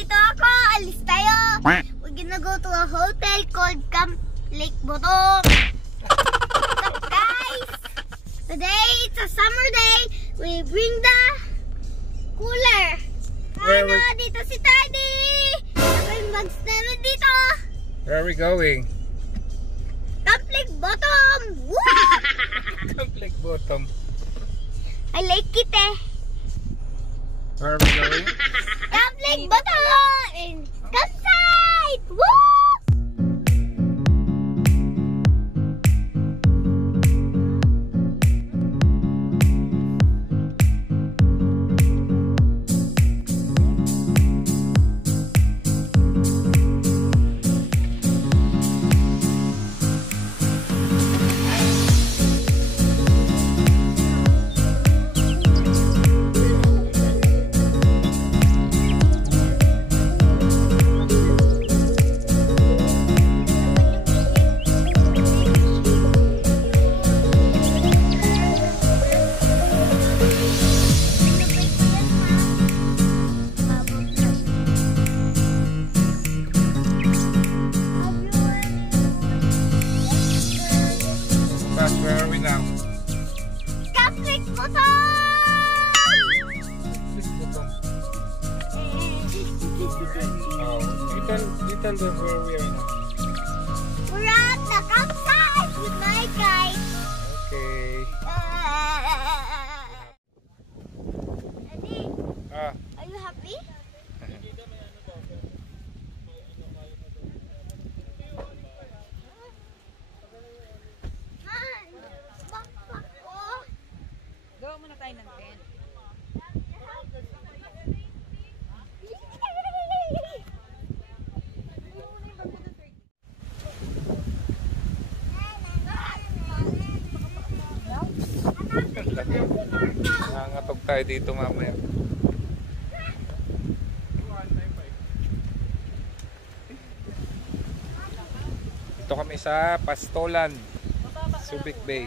nandito ako. Alis tayo. We're gonna go to a hotel called Camp Lake Bottom. What's up, guys? Today, it's a summer day. We bring the cooler. Ano, dito si Teddy. Ako yung bags namin dito. Where are we going? Camp Lake Bottom. Woo! Camp Lake Bottom. I like it eh. Where are we going? Camp Lake Bottom in campsite. Woo! Where are we now? Camp Lake Bottom. Oh, you tell them where we are now. We're at the campsite with my guys. Okay. Daddy, Ah, are you happy? Gawa muna tayo ng tent. nangangatog tayo dito mamaya. Dito kami sa Pastolan, Subic Bay.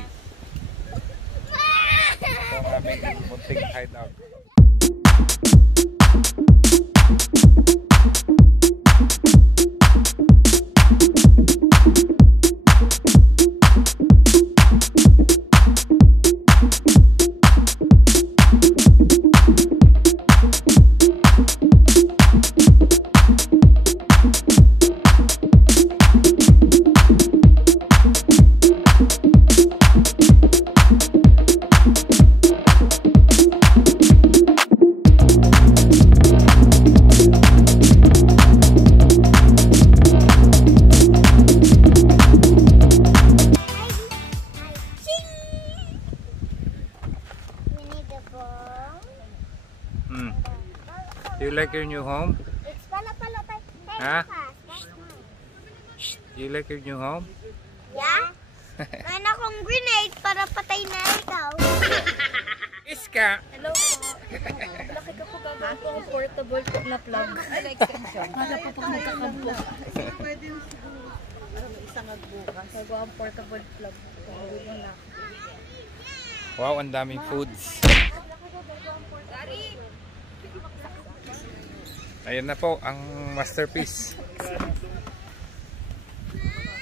Ito ang aming munting hideout. Do you like your new home? It's pala. Huh? Do you like your new home? Yeah? Mayroon akong grenade para patay na ikaw. Iska! Hello po. Laki ka po gagawin ko ang portable na plug. Ano extension? Hala po pag magkakampo. Pwede yung isang agbukas. Gagawa ang portable plug. Gagawin mo na. Wow, ang daming foods. Ayan na po ang masterpiece.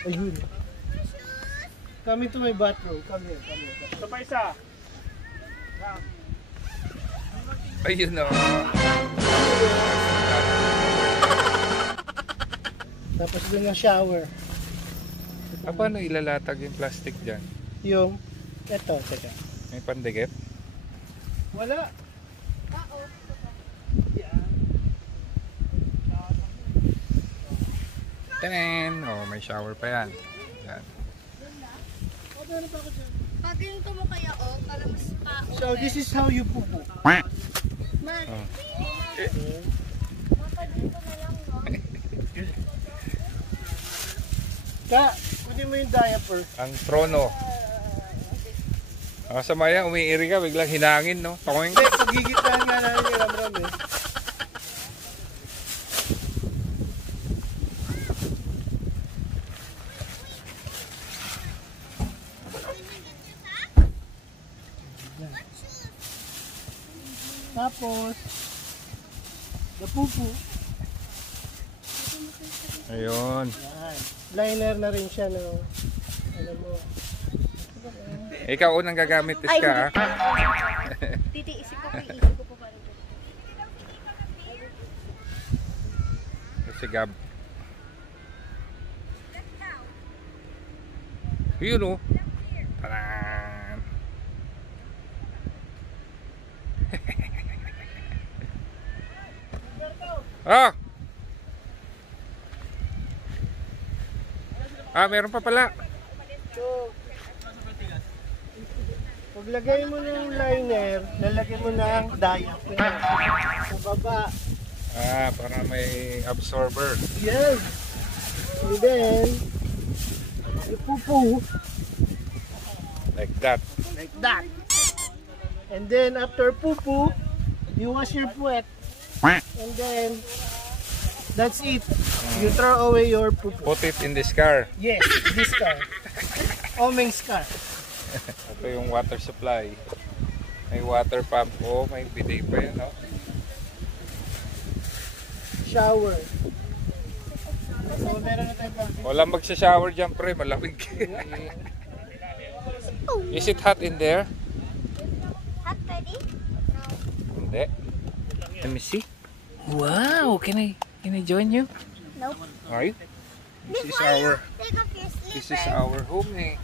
Ayun. Kami to may bathroom. Kami. Ito pa isa. Ayun na. Tapos doon yung shower. Paano ilalatag yung plastic dyan? Yung, eto, teka. May pandikit? Wala. Tanan! Oh, may shower pa yan. Yan. Pag ganito mo kaya para mas tao. So this is how you pupo. Oh. Dito na lang, no? Pwede mo yung diaper. Ang trono. Sa maya, umiiri ka, biglang hinangin, no? Toing. Hindi, pagigitnaan nga namin yung ramram eh. Tapos, napupo. Ayun. Yan. Liner na rin siya, no? Alam mo. Ikaw unang gagamit, Iska, ha? Titiisip ko po, iisip ko po pa rin. Si Gab. Yun, oh. Taran. Ah! Meron pa pala. So, paglagay mo ng liner, lalagay mo ng diaphragm sa baba. Para may absorber. Yes. And then, ipupu Like that. like that. And then, after pupu, you wash your puwet. And then, that's it. You throw away your pupu. Put it in this car. Yes, this car. Omeng's car. Ito yung water supply. May water pump. Oh, may bidet pa yun, oh. Shower. So, meron na tayong pang... Wala magsha-shower dyan, pre. Malamig. Is it hot in there? Hot ready? Hindi. Let me see. Wow! Can I join you? Nope. Alright. This is Before our you take off your slipper. This is our home, eh.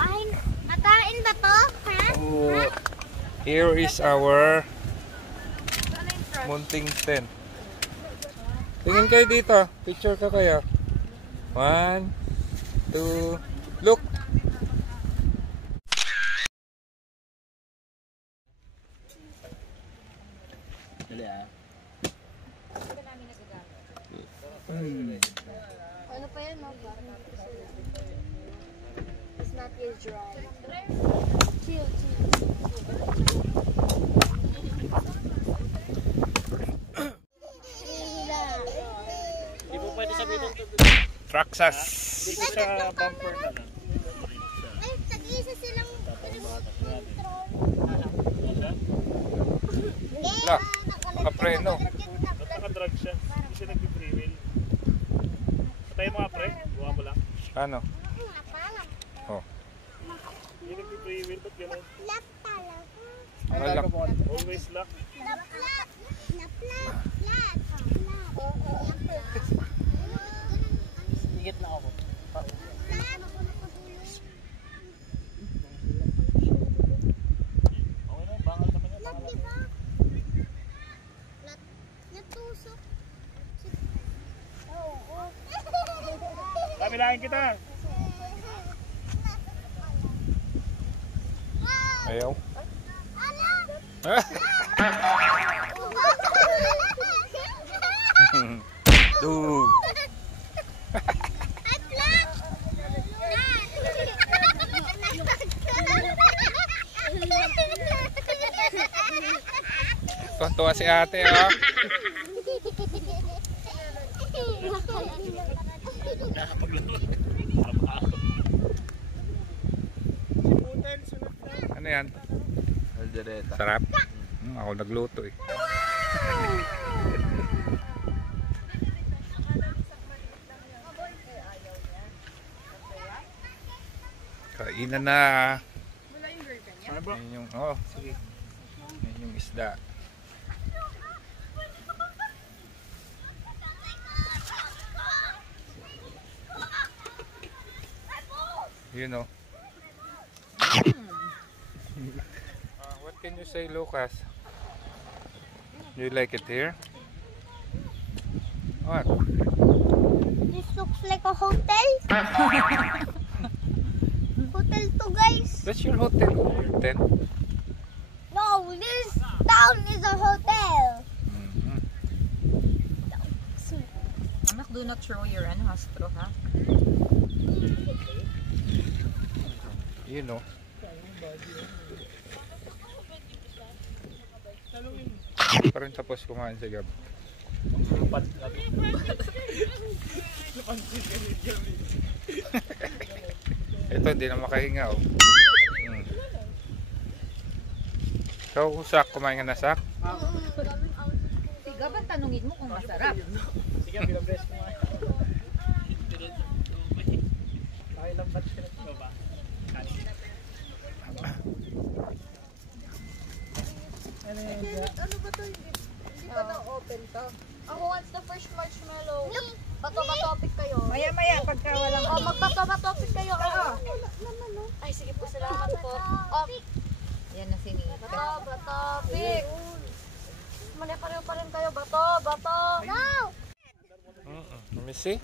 Ay, matain ba to? Ha? Oh, here is our munting tent. Tingin kayo dito. Picture ka kaya. 1, 2, look. Ano pa yan, no? It's not yet dry. Chill, chill. Di mo pwede sabihin ito. Traxas. Dito sa bumper na lang. Ay, tag-isa silang La, kapreno. Naka-drag siya. Hindi siya nag-free wheel. Patay mo nga pre. Buha mo lang. Ano? Oh. Hindi nag-free wheel. Ba't gano'n? Lap talaga. Malak. Always lock. Lap, lap. Lap, lap. Lap. Higit na ako. Okay na, bangal naman yan. Lap, di ba? Lap. Natusok. Oo. Kabilahin kita. Ayaw. Dug. Tuwa si ate, oh. Ano yan? Sarap. Ako nagluto, eh. Kainan na. Yan yung, oh, sige. Yan yung isda. You know. What can you say, Lucas? Do you like it here? What? This looks like a hotel. Hotel to, guys. That's your hotel tent. No, this town is a hotel. Anak, do not throw your straw, ha? You know. Parang tapos kumain si Gab. Ito, hindi na makahinga, oh. Ikaw, Sak, kumain ka na, Sak? Sige, ba't tanungin mo kung masarap? Sige, pinabless mo nga. Ano ba to? Hindi pa na-open to. Ako wants the first marshmallow. Bato-batopic kayo. Maya-maya, pagka walang... Oh, magbato-batopic kayo. Ay, sige po, salamat po. Oh, Yan na sinita. bato-batopic. Mali pareho pa rin kayo. Bato. No! Let me see.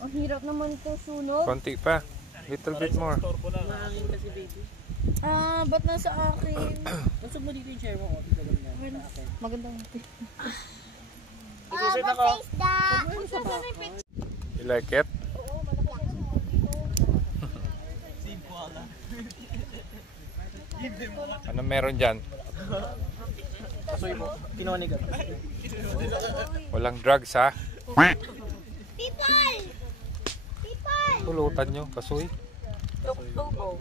Ang hirap naman ito sunog. Konti pa. Little bit more. Ba't nasa akin? Gusto mo dito yung chair mo? Magandang What is that? You like it? Ano meron dyan? Kasoy mo. Kinonigan. Walang drugs ha? People! People! Pulutan nyo, kasoy. Tuk-tuko.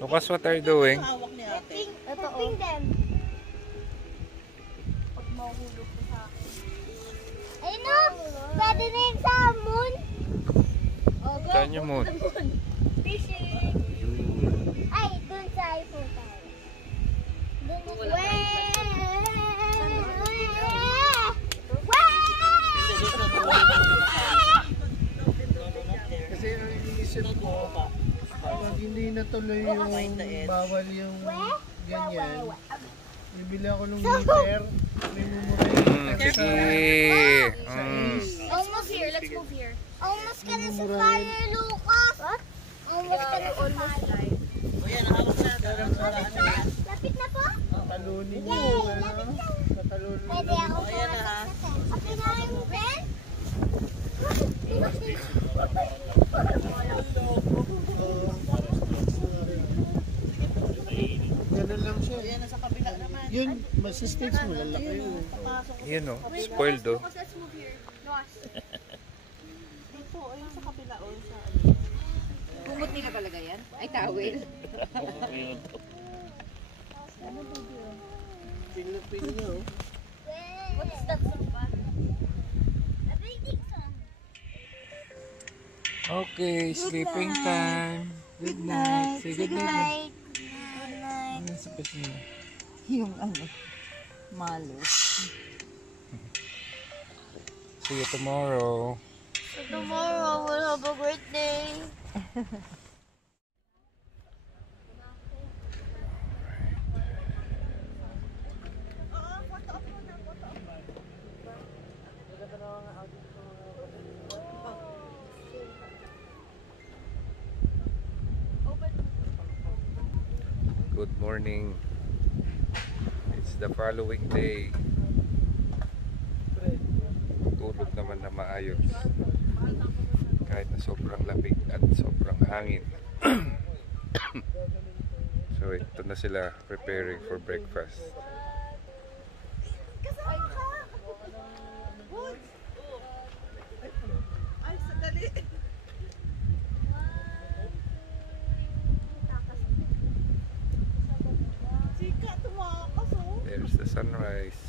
Lucas, what are you doing? Helping them. Ayun o! Pwede na yun sa moon. Saan yung moon? Fishing. Ay, dun sa iPhone tayo. Dun na Kasi ang iniisip ko, pag hindi natuloy yung bawal yung ganyan, bibili ako ng heater, may mumura yung heater sa... Almost here. Let's move here. Almost ka na sa fire, Lucas. What? Almost ka na sa fire. Lapit na po? Talunin yung ano, tatalunin Pwede ako po. Okay na yung pen? Ganun lang siya. Yun, masistage mo, lalaki yun. Yun o, spoiled o. Let's move here. Kumot nila talaga yan? Ay, towel. Pin niya, oh. What's that song ba? Okay, sleeping time. Good night. Say good night. Ano sa pet niya? Yung ano, malo. See you tomorrow. So tomorrow we'll have a great day. Good morning. It's the following day. Tulog naman na maayos. Kahit na sobrang lamig at sobrang hangin. So ito na sila preparing for breakfast. There's the sunrise.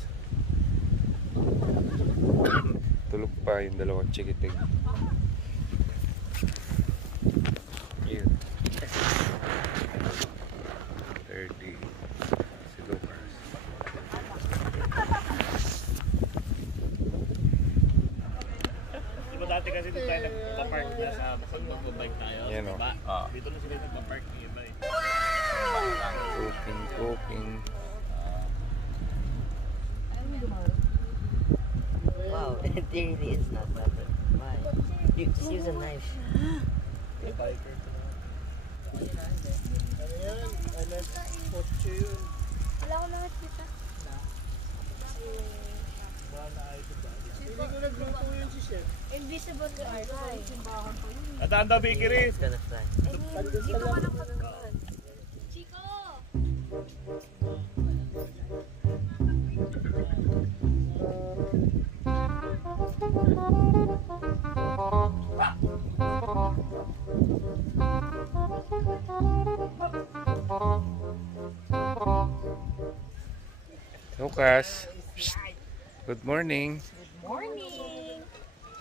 Tulog pa yung dalawang chikiting. Yun. 30. Si Lucas. Diba dati kasi dito tayo nagpa-park na sa pag mag-bike tayo? Yan o. Diba? Dito na sila nagpa-park ng iba eh. Cooking. Wow, it really is not bad. Why? Just use a knife. Ano yan? Alas 8 yun. Wala ko nakikita. Hindi ko nagluto yun si Chef. Invisible to art. Ataan daw, Bikiri. It's gonna fly. Dito ka lang pagkakaan. Chico! Lucas, psst. Good morning. Good morning.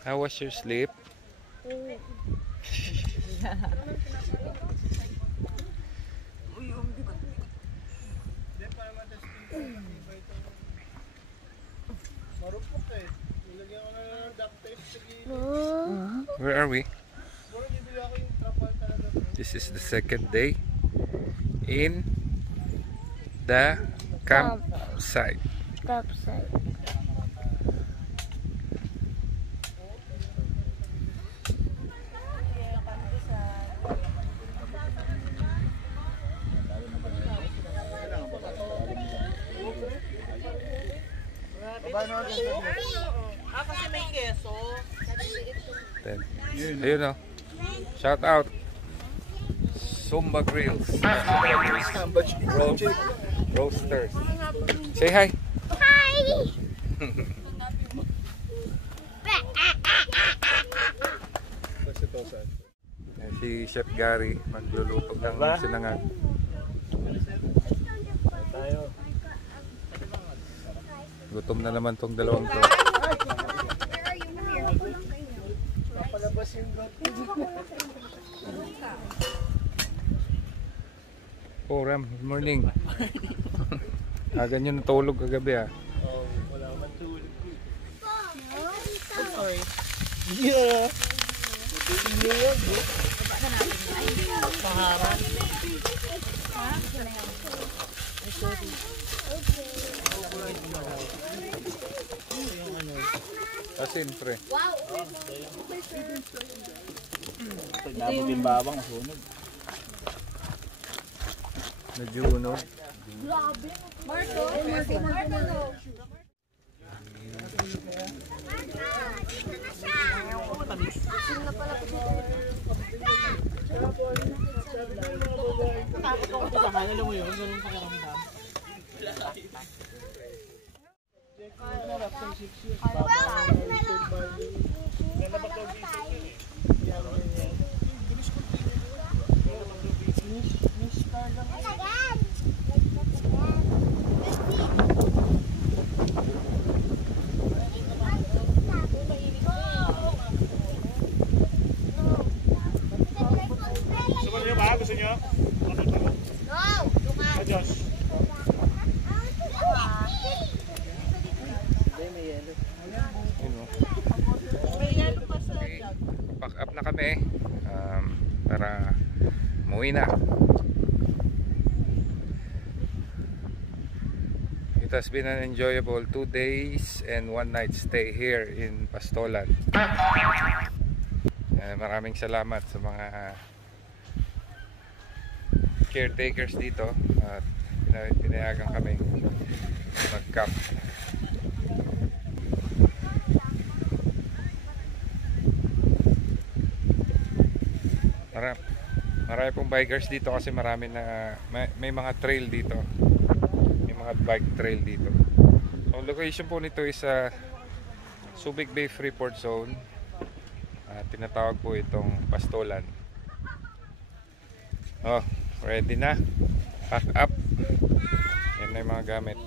How was your sleep? Hindi, para matesting ko. Marupok eh. Nilagyan ko na ng duct tape sa gilid. Where are we? Bro, bibili ako yung trapal talaga. This is the second day in the campsite. Campsite. Kasi may keso. Then, ayun o. Shout out. Zumba Grills. Roasters. Say hi. Hi! Yan si Chef Gary magluluto ng sinangag. Tayo. Gutom na naman tong dalawang to. Palabas yung got. Oh, Ram, good morning. Aga nyo natulog kagabi ah. Oh, wala man tulog. Sorry. Yeah. Paharap. Asin, pre. Pag nabot yung bawang, sunog. Najuno. Alam mo yun, ganun pakaramdam. Gusto niyo ba? Gusto niyo? Adios. Yun, oh. Okay, pack up na kami para umuwi na. It has been an enjoyable 2 days and 1 night stay here in Pastolan. Maraming salamat sa mga caretakers dito at pinayagan kami mag-camp. Marami pong bikers dito kasi marami na may mga trail dito. May mga bike trail dito. So location po nito is sa Subic Bay Freeport Zone. Tinatawag po itong Pastolan. Oh, ready na. Pack up. Yan na yung mga gamit.